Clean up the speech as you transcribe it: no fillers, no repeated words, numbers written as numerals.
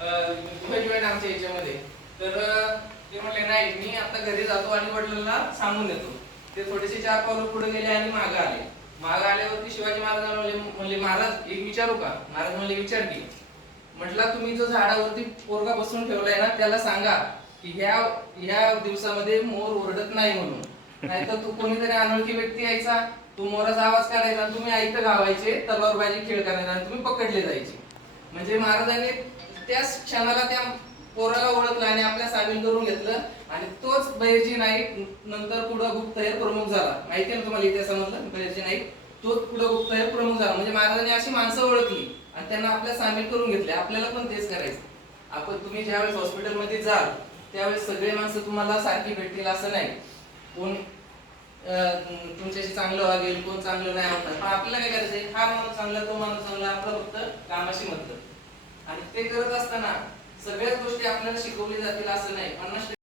Join आमच्या याच्यामध्ये. तर ते म्हणले नाही मी आता घरी जातो आणि वडिलांना सांगून देतो. ते थोडेसे 4 पावलं पुढे गेले आणि मागे आले. मागे आल्यावरती शिवाजी महाराजांना म्हणले महाराज एक विचारू का? महाराज म्हणले विचार की. म्हटलं तुम्ही जो झाडावरती पोरगा बसून ठेवलाय ना त्याला सांगा की ह्या दिवसामध्ये मोर ओरडत नाही म्हणून. नाहीतर तू कोणीतरी अनोळखी व्यक्ती यायचा, तू मोराचा आवाज काढायचा, तुम्ही ऐकत गावायचे, तलवारबाजी खेळ करायचा आणि तुम्ही पकडले जायचे. म्हणजे महाराजांनी त्याच क्षणाला त्या पोराला ओळखलं आणि आपल्या सामील करून घेतलं. आणि तोच बहिर्जी नाईक नंतर पुढे गुप्तहेर प्रमुख झाला. माहिती आहे ना तुम्हाला इतिहासामधलं बहिर्जी नाईक, तोच पुढे गुप्तहेर प्रमुख झाला. म्हणजे महाराजांनी अशी माणसं ओळखली आणि त्यांना आपल्या सामील करून घेतले. आपल्याला पण तेच करायचं. आपण तुम्ही ज्यावेळेस हॉस्पिटलमध्ये जाल त्यावेळेस सगळे माणसं तुम्हाला सारखी भेटतील असं नाही. कोण तुमच्याशी चांगलं वागेल, कोण चांगलं नाही वागणार. पण आपल्याला काय करायचंय, हा माणूस चांगला तो माणूस चांगला, आपलं फक्त कामाशी मतलब. आणि ते करत असताना सगळ्याच गोष्टी आपल्याला शिकवली जातील असं नाही. 50%